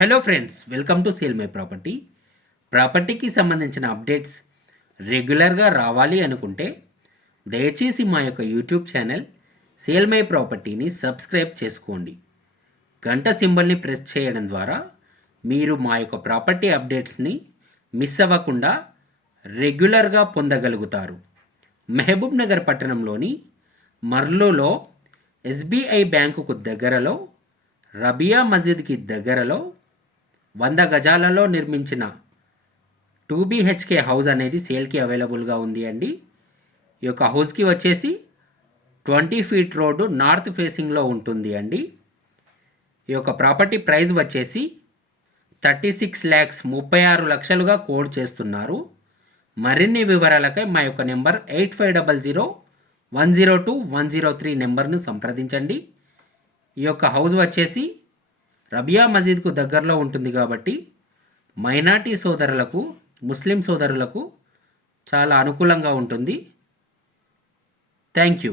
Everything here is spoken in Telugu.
Hello friends welcome to Sell My Property ప్రాపర్టీకి సంబంధించిన అప్డేట్స్ రెగ్యులర్గా రావాలి అనుకుంటే దయచేసి మా యొక్క యూట్యూబ్ ఛానల్ సేల్ మై ప్రాపర్టీని సబ్స్క్రైబ్ చేసుకోండి. గంట సింబల్ని ప్రెస్ చేయడం ద్వారా మీరు మా యొక్క ప్రాపర్టీ అప్డేట్స్ని మిస్ అవ్వకుండా రెగ్యులర్గా పొందగలుగుతారు. మహబూబ్ నగర్ పట్టణంలోని మర్లోలో ఎస్బీఐ బ్యాంకుకు దగ్గరలో రబియా మస్జిద్కి దగ్గరలో వంద గజాలలో నిర్మించిన టూ బీహెచ్కే హౌస్ అనేది సేల్కి అవైలబుల్గా ఉంది అండి. ఈ యొక్క హౌస్కి వచ్చేసి ట్వంటీ ఫీట్ రోడ్డు నార్త్ ఫేసింగ్లో ఉంటుంది అండి. ఈ యొక్క ప్రాపర్టీ ప్రైస్ వచ్చేసి థర్టీ సిక్స్ ల్యాక్స్ ముప్పై ఆరు లక్షలుగా కోడ్ చేస్తున్నారు. మరిన్ని వివరాలకై మా యొక్క number eight five double zero one zero two one zero three నెంబర్ను సంప్రదించండి. ఈ యొక్క హౌస్ వచ్చేసి రబియా మసీద్కు దగ్గరలో ఉంటుంది కాబట్టి మైనార్టీ సోదరులకు ముస్లిం సోదరులకు చాలా అనుకూలంగా ఉంటుంది. Thank you.